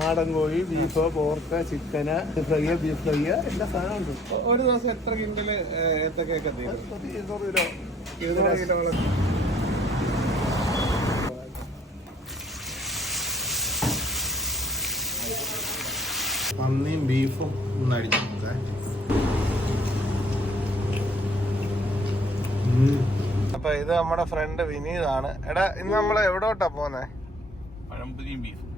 നാടൻ കോഴി beef pork chicken fry beef fry എല്ലാ സാധനവും ഉണ്ട് ഒരു ദിവസം എത്ര കിൻഡൽ എന്തൊക്കെയൊക്കെ തീരും ഒരു ഇരുന്നൂറ് കിലോ. ഇരുന്നൂറ് കിലോളം പന്നിയും ബീഫും ഒന്ന് അടിച്ചു അപ്പൊ ഇത് നമ്മുടെ ഫ്രണ്ട് വിനീതാണ്. എടാ ഇന്ന് നമ്മൾ എവിടോട്ടാ പോന്നെ? പഴംപുരിയും ബീഫും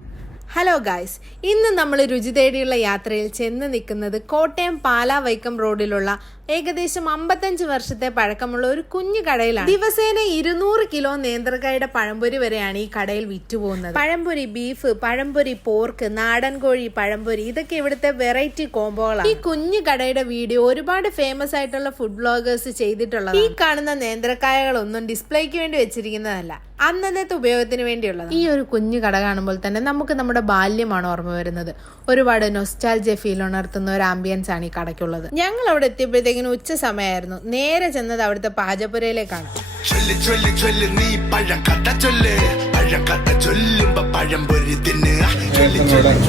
ഹലോ ഗായ്സ് ഇന്ന് നമ്മൾ രുചി തേടിയുള്ള യാത്രയിൽ ചെന്ന് നിൽക്കുന്നത് കോട്ടയം പാലാ വൈക്കം റോഡിലുള്ള ഏകദേശം അമ്പത്തഞ്ച് വർഷത്തെ പഴക്കമുള്ള ഒരു കുഞ്ഞു കടയിലാണ്. ദിവസേന ഇരുന്നൂറ് കിലോ നേന്ത്രക്കായുടെ പഴംപൊരി വരെയാണ് ഈ കടയിൽ വിറ്റുപോകുന്നത്. പഴംപൊരി ബീഫ് പഴംപൊരി പോർക്ക് നാടൻ കോഴി പഴംപൊരി ഇതൊക്കെ ഇവിടുത്തെ വെറൈറ്റി കോംബോകളാണ് ഈ കുഞ്ഞു കടയുടെ വീഡിയോ ഒരുപാട് ഫേമസ് ആയിട്ടുള്ള ഫുഡ് ബ്ലോഗേഴ്സ് ചെയ്തിട്ടുള്ളത് ഈ കാണുന്ന നേന്ത്രക്കായകളൊന്നും ഡിസ്പ്ലേക്ക് വേണ്ടി വെച്ചിരിക്കുന്നതല്ല. അന്നന്നത്തെ ഉപയോഗത്തിന് വേണ്ടിയുള്ളത്. ഈ ഒരു കുഞ്ഞു കട കാണുമ്പോൾ തന്നെ നമുക്ക് നമ്മുടെ ബാല്യമാണ് ഓർമ്മ വരുന്നത്. ഒരുപാട് നൊസ്റ്റാൾജിയ ഫീൽ ഉണർത്തുന്ന ഒരു ആംബിയൻസ് ആണ് ഈ കടയ്ക്കുള്ളത്. ഞങ്ങൾ അവിടെ എത്തിയപ്പോഴത്തേക്കിനും ഉച്ച സമയമായിരുന്നു. നേരെ ചെന്നത് അവിടുത്തെ പാചപുരയിലേക്കാണ് ചൊല്ലി ചൊല്ലി ചൊല്ലി നീ പഴം കഥ ചൊല്ല്. പഴം കഥ ചൊല്ലുമ്പോ പഴം തിന്ന്.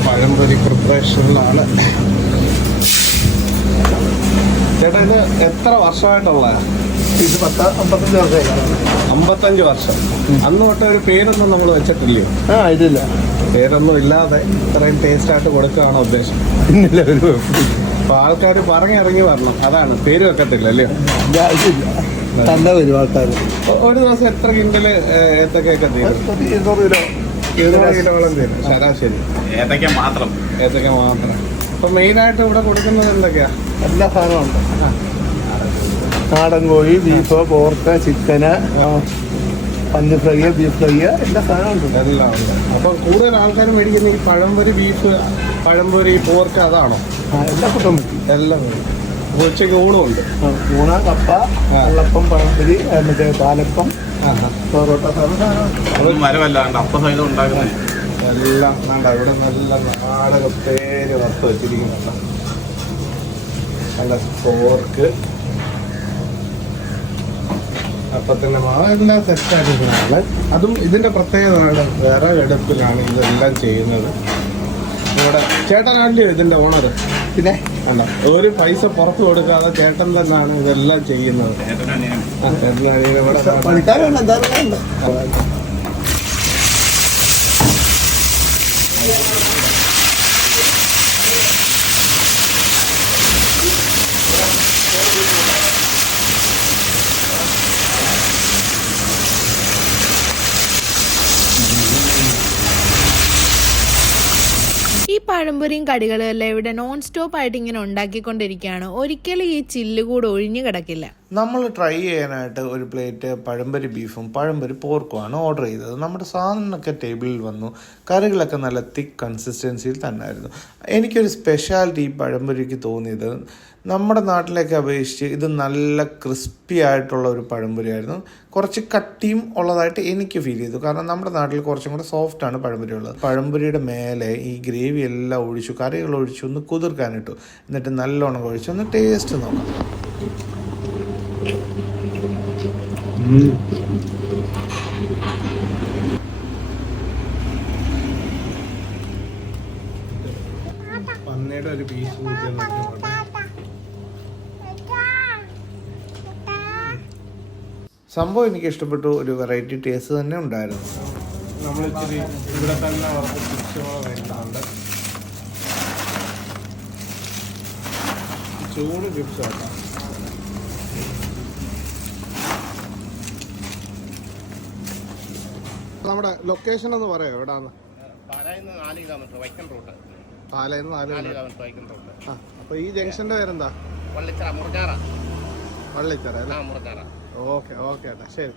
പഴംപൊരി പ്രിപ്പറേഷനിലാണ് ചേട്ടാ ഇത് എത്ര വർഷമായിട്ടുള്ള ഇത് പത്ത് അമ്പത്തഞ്ച് ദിവസമായി അമ്പത്തഞ്ച് വർഷം. അന്ന് തൊട്ട് ഒരു പേരൊന്നും നമ്മൾ വെച്ചിട്ടില്ലയോ ആ ഇതില്ല. പേരൊന്നും ഇല്ലാതെ ഇത്രയും ടേസ്റ്റ് ആയിട്ട് കൊടുക്കുകയാണോ ഉദ്ദേശം? ഇന്നില്ല ഒരു അപ്പൊ ആൾക്കാർ പറഞ്ഞിറങ്ങി വരണം. അതാണ് പേര് വെക്കത്തില്ല അല്ലയോ തന്നെ വരും ആൾക്കാർ ഒരു ദിവസം എത്ര കിൻഡൽ ഏത്തക്കൊക്കെ തീരും? ഇരുന്നൂറ് കിലോ. ഇരുന്നൂറ് കിലോളം തീരും. ശരാശരി. ഏത്തക്ക മാത്രം. ഏത്തക്ക മാത്രം. അപ്പൊ മെയിനായിട്ട് ഇവിടെ കൊടുക്കുന്നത് എന്തൊക്കെയാ? എല്ലാ സാധനവും ഉണ്ട്. നാടൻ കോഴി ബീഫ് പോർക്ക് ചിക്കന് പന്നി ഫ്രൈ ബീഫ് ഫ്രൈ എല്ലാ സാധനവും ഉണ്ട് എല്ലാം ഉണ്ട് അപ്പൊ കൂടുതൽ ആൾക്കാർ മേടിക്കുന്ന ഈ പഴംപൊരി ബീഫ് പഴംപൊരി പോർക്ക് അതാണോ? എല്ലാ കൂട്ടം. എല്ലാം ഉച്ചയ്ക്ക് ഊണും ഉണ്ട്. ഊണ കപ്പ വെള്ളപ്പം പഴംപൊരി മറ്റേ പാലപ്പം. പൊറോട്ട മരമല്ലാണ്ട് അപ്പ സഹിതം ഉണ്ടാക്കുന്നത് എല്ലാം വേണ്ട ഇവിടെ നല്ല നാടക പേര് വറുത്ത് വെച്ചിരിക്കുന്നുണ്ട്. നല്ല പോർക്ക് അപ്പത്തിന്റെ തന്നെ എല്ലാം സെറ്റാക്കിയിട്ടാണ് അതും ഇതിന്റെ പ്രത്യേകതയാണ് വേറെ എടുപ്പിലാണ് ഇതെല്ലാം ചെയ്യുന്നത്. ഇവിടെ ചേട്ടനാണല്ലോ ഇതിന്റെ ഓണർ പിന്നെ അല്ല ഒരു പൈസ പുറത്ത് കൊടുക്കാതെ ചേട്ടൻ തന്നെയാണ് ഇതെല്ലാം ചെയ്യുന്നത് ഏത്തക്കാ ആ, ചേട്ടനാണ് ഇവിടെ പണിക്കാരുണ്ട് എന്തായാലും ഉണ്ട് ഈ പഴംപൊരിയും കടികളും എല്ലാം ഇവിടെ നോൺ സ്റ്റോപ്പ് ആയിട്ട് ഇങ്ങനെ ഉണ്ടാക്കിക്കൊണ്ടിരിക്കുകയാണ്. ഒരിക്കലും ഈ ചില്ലുകൂട് ഒഴിഞ്ഞു കിടക്കില്ല. നമ്മൾ ട്രൈ ചെയ്യാനായിട്ട് ഒരു പ്ലേറ്റ് പഴംപൊരി ബീഫും പഴംപൊരി പോർക്കുമാണ് ഓർഡർ ചെയ്തത്. നമ്മുടെ സാധനമൊക്കെ ടേബിളിൽ വന്നു. കറികളൊക്കെ നല്ല തിക്ക് കൺസിസ്റ്റൻസിയിൽ തന്നെയായിരുന്നു എനിക്കൊരു സ്പെഷ്യാലിറ്റി പഴംപൊരിക്ക് തോന്നിയത് നമ്മുടെ നാട്ടിലേക്ക് അപേക്ഷിച്ച് ഇത് നല്ല ക്രിസ്പി ആയിട്ടുള്ള ഒരു പഴംപൊരിയായിരുന്നു. കുറച്ച് കട്ടിയും ഉള്ളതായിട്ട് എനിക്ക് ഫീൽ ചെയ്തു. കാരണം നമ്മുടെ നാട്ടിൽ കുറച്ചും കൂടെ സോഫ്റ്റാണ് പഴംപൊരി ഉള്ളത്. പഴംപൊരിയുടെ മേലെ ഈ ഗ്രേവി എല്ലാം ഒഴിച്ചു കറികൾ ഒഴിച്ചു ഒന്ന് കുതിർക്കാനിട്ടു എന്നിട്ട് നല്ലോണം ഒഴിച്ചു ഒന്ന് ടേസ്റ്റ് നോക്കാം. പന്നിയുടെ ഒരു പീസ് കൂട്ടി സംഭവം എനിക്ക് ഇഷ്ടപ്പെട്ടു. ഒരു വെറൈറ്റി ടേസ്റ്റ് തന്നെ ഉണ്ടായിരുന്നു. നമ്മൾ ഇച്ചിരി ഇവിടെ തന്നെ അവർക്ക് ചിപ്സുകൾ വേണ്ടുന്നുണ്ട് ചൂട് ചിപ്സ് ആക്കാം. നമ്മുടെ ലൊക്കേഷൻ ഒന്ന് പറയാം എവിടാന്ന്? പാലായിൽ നിന്ന് നാല് കിലോമീറ്റർ വൈക്കം റൂട്ട് പാലയിൽ നാല് നാല് കിലോമീറ്റർ. കിലോമീറ്റർ വൈക്കം റൂട്ട് ആ അപ്പൊ ഈ ജംഗ്ഷന്റെ പേരെന്താ? വള്ളിച്ചറ മുറിഞ്ഞാറ വള്ളിത്തറ ആ അല്ലേ മുറിഞ്ഞാറ ഓക്കെ ഓക്കെ ഏട്ടാ ശരി.